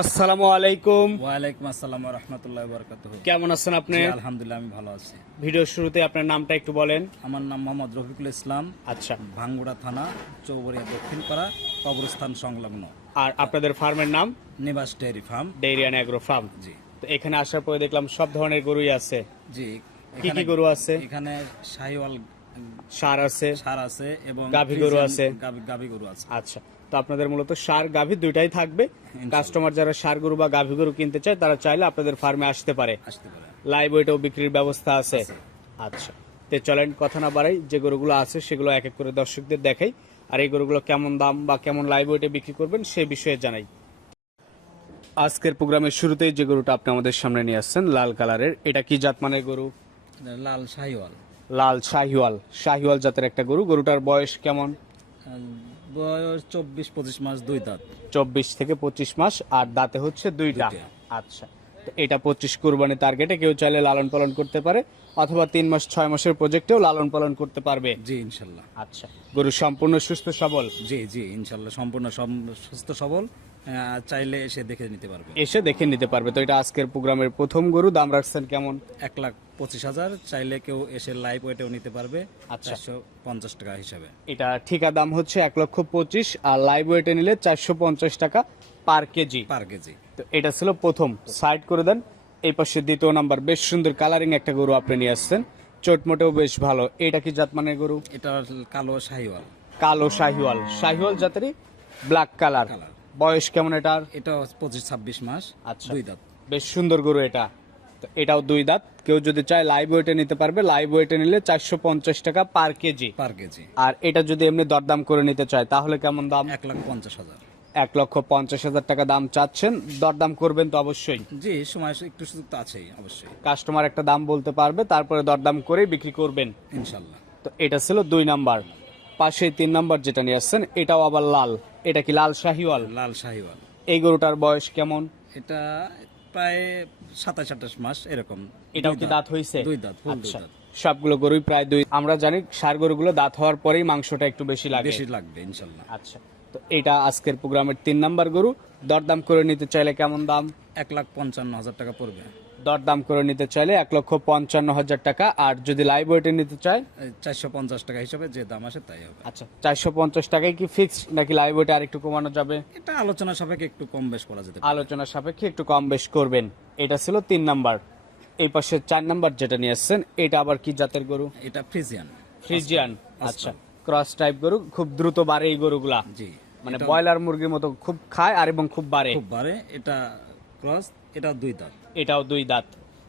আসসালামু আলাইকুম। ওয়ালাইকুম আসসালাম রহমতুল্লাহ বরকাত কেমন আছেন আপনি? আলহামদুলিল্লাহ আমি ভালো আছি। ভিডিওর শুরুতে আপনার নামটা একটু বলেন। আমার নাম মোহাম্মদ রফিকুল ইসলাম। আচ্ছা। ভাঙ্গুড়া থানা চৌবরিয়া দক্ষিণপাড়া কবরস্থান সংলগ্ন। আর আপনাদের ফার্মের নাম? Nibash dairy farm. ডেরিয়ান agro farm. জি। তো এখানে আসার পরে দেখলাম সব ধরনের গরুই আছে। জি কি কি গরু আছে? এখানে শাহিওয়াল সার আছে সার আছে এবং গাভী গরু আছে। গাভী গরু আছে। আচ্ছা। তো আপনাদের মূলত সার গাভী দুইটাই থাকবে। কাস্টমার যারা সার গরু বা গাভী গরু কিনতে চায় তারা চাইলে আপনাদের ফার্মে আসতে পারে। লাইভ ওয়েটও বিক্রির ব্যবস্থা আছে। আচ্ছা। তো চলেন কথা না বাড়াই যে গরুগুলো আছে সেগুলো এক এক করে দর্শকদের দেখাই। আর এই গরুগুলো কেমন দাম বা কেমন লাইভ ওয়েটে বিক্রি করবেন সে বিষয়ে জানাই। আজকের প্রোগ্রামের শুরুতেই যে গরুটা আপনি আমাদের সামনে নিয়ে আসছেন লাল কালারের এটা কি জাতমানের গরু? লাল শাহিওয়াল। লাল শাহিওয়াল। শাহিওয়াল জাতের একটা গরু। গরুটার বয়স কেমন? বয়স চব্বিশ পঁচিশ মাস দুই দাঁত। চব্বিশ থেকে পঁচিশ মাস আর দাঁতে হচ্ছে দুইটা। আচ্ছা তো এটা পঁচিশ কুরবানি টার্গেটে কেউ চাইলে লালন পালন করতে পারে অথবা তিন মাস ছয় মাসের প্রজেক্টেও লালন পালন করতে পারবে। জি ইনশাল্লাহ। আচ্ছা গরু সম্পূর্ণ সুস্থ সবল? জি জি ইনশাল্লাহ সম্পূর্ণ সুস্থ সবল। চাইলে এসে দেখে নিতে পারবে। এসে দেখে নিতে পারবে। তো এটা আজকের প্রোগ্রামের প্রথম গরু দাম রাখছেন কেমন? এক লাখ পঁচিশ হাজার চাইলে কেউ এসে লাইভ ওয়েটেও নিতে পারবে। আচ্ছা। চারশো পঞ্চাশ টাকা হিসাবে। এটা ঠিকা দাম হচ্ছে এক লক্ষ পঁচিশ আর লাইভ ওয়েটে নিলে চারশো পঞ্চাশ টাকা পার কেজি। পার কেজি। তো এটা ছিল প্রথম। সাইড করে দেন। এই পাশে দ্বিতীয় নাম্বার বেশ সুন্দর কালারিং একটা গরু আপনি নিয়ে আসছেন। চোট মোটেও বেশ ভালো। এটা কি জাত জাতমানের গরু? এটা কালো শাহিওয়াল। কালো শাহিওয়াল। শাহিওয়াল জাতেরই ব্ল্যাক কালার বয়স কেমন এটার? এটা পঁচিশ ছাব্বিশ মাস আচ্ছা। দুই দাঁত। বেশ সুন্দর গরু এটা। তো এটাও দুই দাঁত। কেউ যদি চায় লাইভ ওয়েটে নিতে পারবে। লাইভ ওয়েটে নিলে চারশো পঞ্চাশ টাকা পার কেজি পার কেজি আর এটা যদি এমনি দরদাম করে নিতে চায় তাহলে কেমন দাম? এক লাখ পঞ্চাশ হাজার। এক লক্ষ পঞ্চাশ হাজার টাকা দাম চাচ্ছেন। দরদাম করবেন তো অবশ্যই। জি সময় একটু সুযোগ তো আছেই অবশ্যই। কাস্টমার একটা দাম বলতে পারবে তারপরে দরদাম করেই বিক্রি করবেন। ইনশাল্লাহ। তো এটা ছিল দুই নাম্বার। পাশে তিন নাম্বার যেটা নিয়ে আসছেন এটাও আবার লাল। এটা কি লাল শাহিওয়াল? লাল শাহিওয়াল। এই গরুটার বয়স কেমন? এটা প্রায় সাতাশ আঠাশ মাস এরকম। এটাও কি দাঁত। হয়েছে দুই দাঁত ফুল দুই আচ্ছা। দাঁত। সবগুলো গরুই প্রায় দুই আমরা জানি সার গরুগুলো দাঁত হওয়ার পরেই মাংসটা একটু বেশি লাগে। বেশি লাগবে ইনশাল্লাহ। আচ্ছা। তো এটা আজকের প্রোগ্রামের তিন নাম্বার গরু। দরদাম করে নিতে চাইলে কেমন দাম? এক লাখ পঞ্চান্ন হাজার টাকা পড়বে। দরদাম করে নিতে চাইলে এক লক্ষ পঞ্চান্ন হাজার টাকা আর যদি লাইভ ওয়েটে নিতে চায়? চারশো পঞ্চাশ টাকা হিসাবে যে দাম আসে তাই হবে। আচ্ছা চারশো পঞ্চাশ টাকায় কি ফিক্সড নাকি লাইভ ওয়েটে আর একটু কমানো যাবে? এটা আলোচনা সাপেক্ষে একটু কম বেশ করা যেতে আলোচনা সাপেক্ষে একটু কম বেশ করবেন। এটা ছিল তিন নাম্বার। এই পাশে চার নাম্বার যেটা নিয়ে আসছেন এটা আবার কি জাতের গরু? এটা ফ্রিজিয়ান। ফ্রিজিয়ান আচ্ছা। ক্রস টাইপ গরু খুব দ্রুত বাড়ে এই গরুগুলা। জি। মানে ব্রয়লার মুরগির মতো খুব খায় আর এবং খুব বাড়ে। খুব বাড়ে। এটা ক্রস এটা দুই দাঁত। এটাও দুই দাঁত।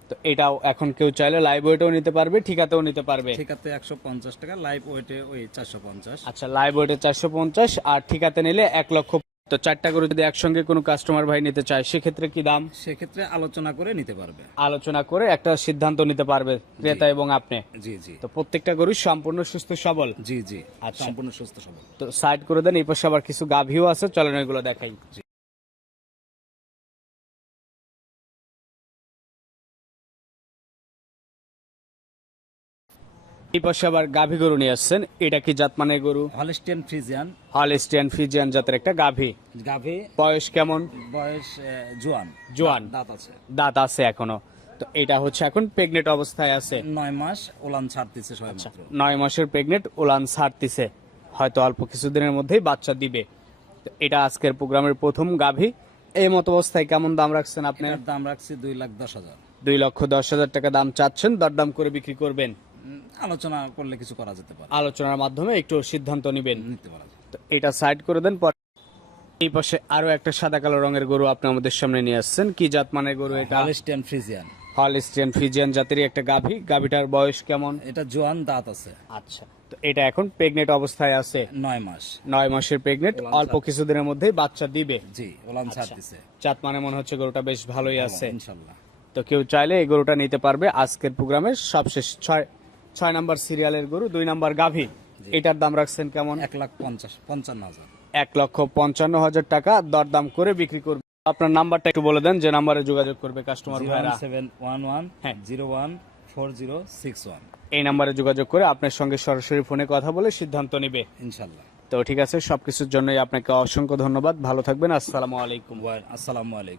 তো এটাও এখন কেউ চাইলে লাইভ ওয়েটেও নিতে পারবে ঠিকাতেও নিতে পারবে। ঠিকাতে একশো পঞ্চাশ টাকা লাইভ ওয়েটে ওই চারশো পঞ্চাশ। আচ্ছা লাইভ ওয়েটে চারশো পঞ্চাশ আর ঠিকাতে নিলে এক লক্ষ তো চারটা গরু যদি একসঙ্গে কোনো কাস্টমার ভাই নিতে চায় সেক্ষেত্রে কি দাম? সেক্ষেত্রে আলোচনা করে নিতে পারবে। আলোচনা করে একটা সিদ্ধান্ত নিতে পারবে ক্রেতা এবং আপনি। জি জি। তো প্রত্যেকটা গরু সম্পূর্ণ সুস্থ সবল। জি জি। আর সম্পূর্ণ সুস্থ সবল। তো সাইড করে দেন এই পাশে আবার কিছু গাভীও আছে চলেন এগুলো দেখাই। এই পাশে আবার গাভী গরু নিয়ে আসছেন। এটা কি জাতমানের গরু? হলিস্টিয়ান ফ্রিজিয়ান। হলস্টিয়ান ফিজিয়ান জাতের একটা গাভী। গাভী। বয়স কেমন? বয়স জোয়ান। জোয়ান। দাঁত আছে। দাঁত আছে এখনও। তো এটা হচ্ছে এখন প্রেগনেন্ট অবস্থায় আছে। নয় মাস ওলান ছাড়তেছে আচ্ছা নয় মাসের প্রেগনেন্ট উলান ছাড়তিছে। হয়তো অল্প কিছুদিনের মধ্যেই বাচ্চা দিবে। তো এটা আজকের প্রোগ্রামের প্রথম গাভী। এই মত অবস্থায় কেমন দাম রাখছেন আপনি? দাম রাখছি দুই লাখ দশ হাজার। দুই লক্ষ দশ হাজার টাকা দাম চাচ্ছেন। দরদাম করে বিক্রি করবেন। আলোচনা করলে কিছু করা যেতে পারে। আলোচনার মাধ্যমে একটু সিদ্ধান্ত নেবেন। নিতে পারা যায়। তো এটা সাইড করে দেন পরে এই পাশে আরও একটা সাদা কালো রঙের গরু আপনি আমাদের সামনে নিয়ে আসছেন। কি জাত মানের গরু এটা? Holstein Friesian. হলস্টিয়ান ফ্রিজিয়ান জাতেরই একটা গাভী। গাভীটার বয়স কেমন? এটা জোয়ান দাঁত আছে। আচ্ছা তো এটা এখন প্রেগনেন্ট অবস্থায় আছে? নয় মাস। নয় মাসের প্রেগনেন্ট অল্প কিছুদিনের মধ্যেই বাচ্চা দিবে। জি ওলান আচ্ছা। ছাড়তেছে চাঁদ মানে মনে হচ্ছে গরুটা বেশ ভালোই আছে। ইনশাল্লাহ। তো কেউ চাইলে এই গরুটা নিতে পারবে। আজকের প্রোগ্রামের সবশেষ ছয় ছয় নাম্বার সিরিয়ালের গরু দুই নাম্বার গাভী। এটার দাম রাখছেন কেমন? এক লাখ পঞ্চাশ পঞ্চান্ন হাজার। এক লক্ষ পঞ্চান্ন হাজার টাকা দরদাম করে বিক্রি করবে। আপনার নাম্বারটা একটু বলে দেন যে নাম্বারে যোগাযোগ করবে কাস্টমার ভাইরা। সেভেন ওয়ান ওয়ান হ্যাঁ। Zero one four zero six one. এই নাম্বারে যোগাযোগ করে আপনার সঙ্গে সরাসরি ফোনে কথা বলে সিদ্ধান্ত নেবে। ইনশাল্লাহ। তো ঠিক আছে সবকিছুর জন্যই আপনাকে অসংখ্য ধন্যবাদ। ভালো থাকবেন। আসসালামু আলাইকুম। আসসালামু আলাইকুম।